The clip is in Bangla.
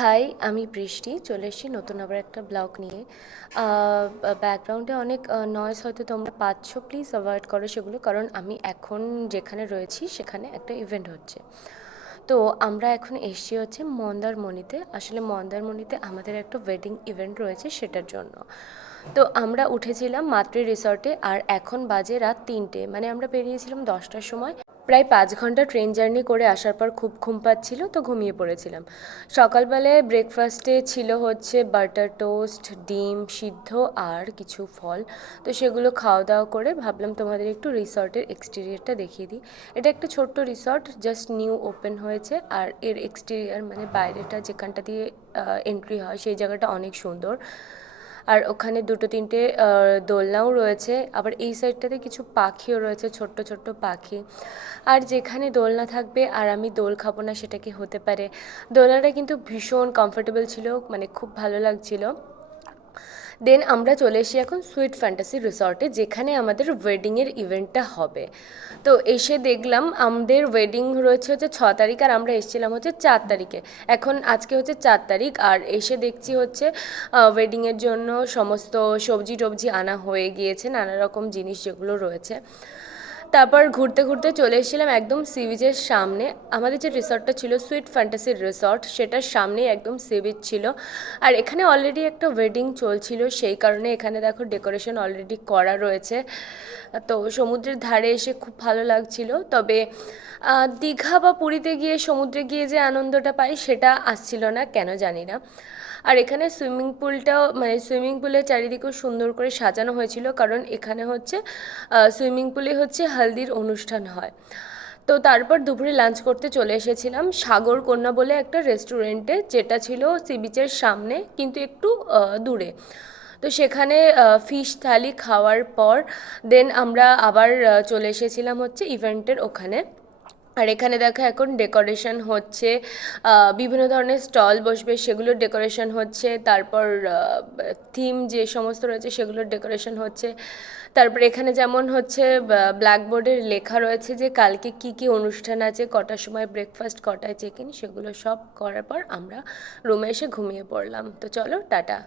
হাই, আমি বৃষ্টি চলে এসেছি নতুন আবার একটা ব্লগ নিয়ে। ব্যাকগ্রাউন্ডে অনেক নয়েজ হয়তো তোমরা পাচ্ছ, প্লিজ অ্যাভয়েড করো সেগুলো, কারণ আমি এখন যেখানে রয়েছি সেখানে একটা ইভেন্ট হচ্ছে। তো আমরা এখন এসেছি হচ্ছে মন্দারমণিতে। আসলে মন্দারমণিতে আমাদের একটা ওয়েডিং ইভেন্ট রয়েছে, সেটার জন্য। তো আমরা উঠেছিলাম মাতৃ রিসর্টে, আর এখন বাজে রাত 3টে, মানে আমরা বেরিয়েছিলাম 10টার সময়। প্রায় 5 ঘন্টা ট্রেন জার্নি করে আসার পর খুব ঘুম পাচ্ছিল, তো ঘুমিয়ে পড়েছিলাম। সকালবেলায় ব্রেকফাস্টে ছিল হচ্ছে বাটার টোস্ট, ডিম সিদ্ধ আর কিছু ফল। তো সেগুলো খাওয়া দাওয়া করে ভাবলাম তোমাদের একটু রিসর্টের এক্সটেরিয়রটা দেখিয়ে দিই। এটা একটা ছোট্ট রিসর্ট, জাস্ট নিউ ওপেন হয়েছে, আর এর এক্সটেরিয়র মানে বাইরেটা যেখানটা দিয়ে এন্ট্রি হয় সেই জায়গাটা অনেক সুন্দর। আর ওখানে দুটো তিনটে দোলনাও রয়েছে, আবার এই সাইডটাতে কিছু পাখিও রয়েছে, ছোট্ট ছোট্ট পাখি। আর যেখানে দোলনা থাকবে আর আমি দোল খাবো না সেটা কি হতে পারে। দোলনাটা কিন্তু ভীষণ কমফোর্টেবল ছিল, মানে খুব ভালো লাগছিল। দেন আমরা চলে এসেছি এখন সুইট ফ্যান্টাসি রিসর্টে, যেখানে আমাদের ওয়েডিংয়ের ইভেন্টটা হবে। তো এসে দেখলাম আমাদের ওয়েডিং রয়েছে হচ্ছে 6 তারিখ, আর আমরা এসেছিলাম হচ্ছে 4 তারিখে। এখন আজকে হচ্ছে 4 তারিখ, আর এসে দেখছি হচ্ছে ওয়েডিংয়ের জন্য সমস্ত সবজি টবজি আনা হয়ে গিয়েছে, নানা রকম জিনিস যেগুলো রয়েছে। তারপর ঘুরতে ঘুরতে চলে এসেছিলাম একদম সি বিচের সামনে। আমাদের যে রিসর্টটা ছিল সুইট ফ্যান্টাসি রিসর্ট, সেটার সামনেই একদম সি বিচ ছিল। আর এখানে অলরেডি একটা ওয়েডিং চলছিল, সেই কারণে এখানে দেখো ডেকোরেশন অলরেডি করা রয়েছে। তো সমুদ্রের ধারে এসে খুব ভালো লাগছিল। তবে দীঘা বা পুরীতে গিয়ে সমুদ্রে গিয়ে যে আনন্দটা পাই সেটা আসছিল না, কেন জানি না। আর এখানে সুইমিং পুলটাও, মানে সুইমিং পুলের চারিদিকেও সুন্দর করে সাজানো হয়েছিল, কারণ এখানে হচ্ছে সুইমিং পুলে হচ্ছে হলদির অনুষ্ঠান হয়। তো তারপর দুপুরে লাঞ্চ করতে চলে এসেছিলাম সাগর কন্যা বলে একটা রেস্টুরেন্টে, যেটা ছিল সি বিচের সামনে কিন্তু একটু দূরে। তো সেখানে ফিশ থালি খাওয়ার পর দেন আমরা আবার চলে এসেছিলাম হচ্ছে ইভেন্টের ওখানে। আর এখানে দেখো এখন ডেকোরেশন হচ্ছে, বিভিন্ন ধরনের স্টল বসবে, সেগুলোর ডেকোরেশন হচ্ছে। তারপর থিম যে সমস্ত রয়েছে সেগুলোর ডেকোরেশন হচ্ছে। তারপর এখানে যেমন হচ্ছে ব্ল্যাকবোর্ডের লেখা রয়েছে যে কালকে কি কি অনুষ্ঠান আছে, কটার সময় ব্রেকফাস্ট, কটায় চেক ইন, সেগুলো সব করার পর আমরা রুমে এসে ঘুমিয়ে পড়লাম। তো চলো টাটা।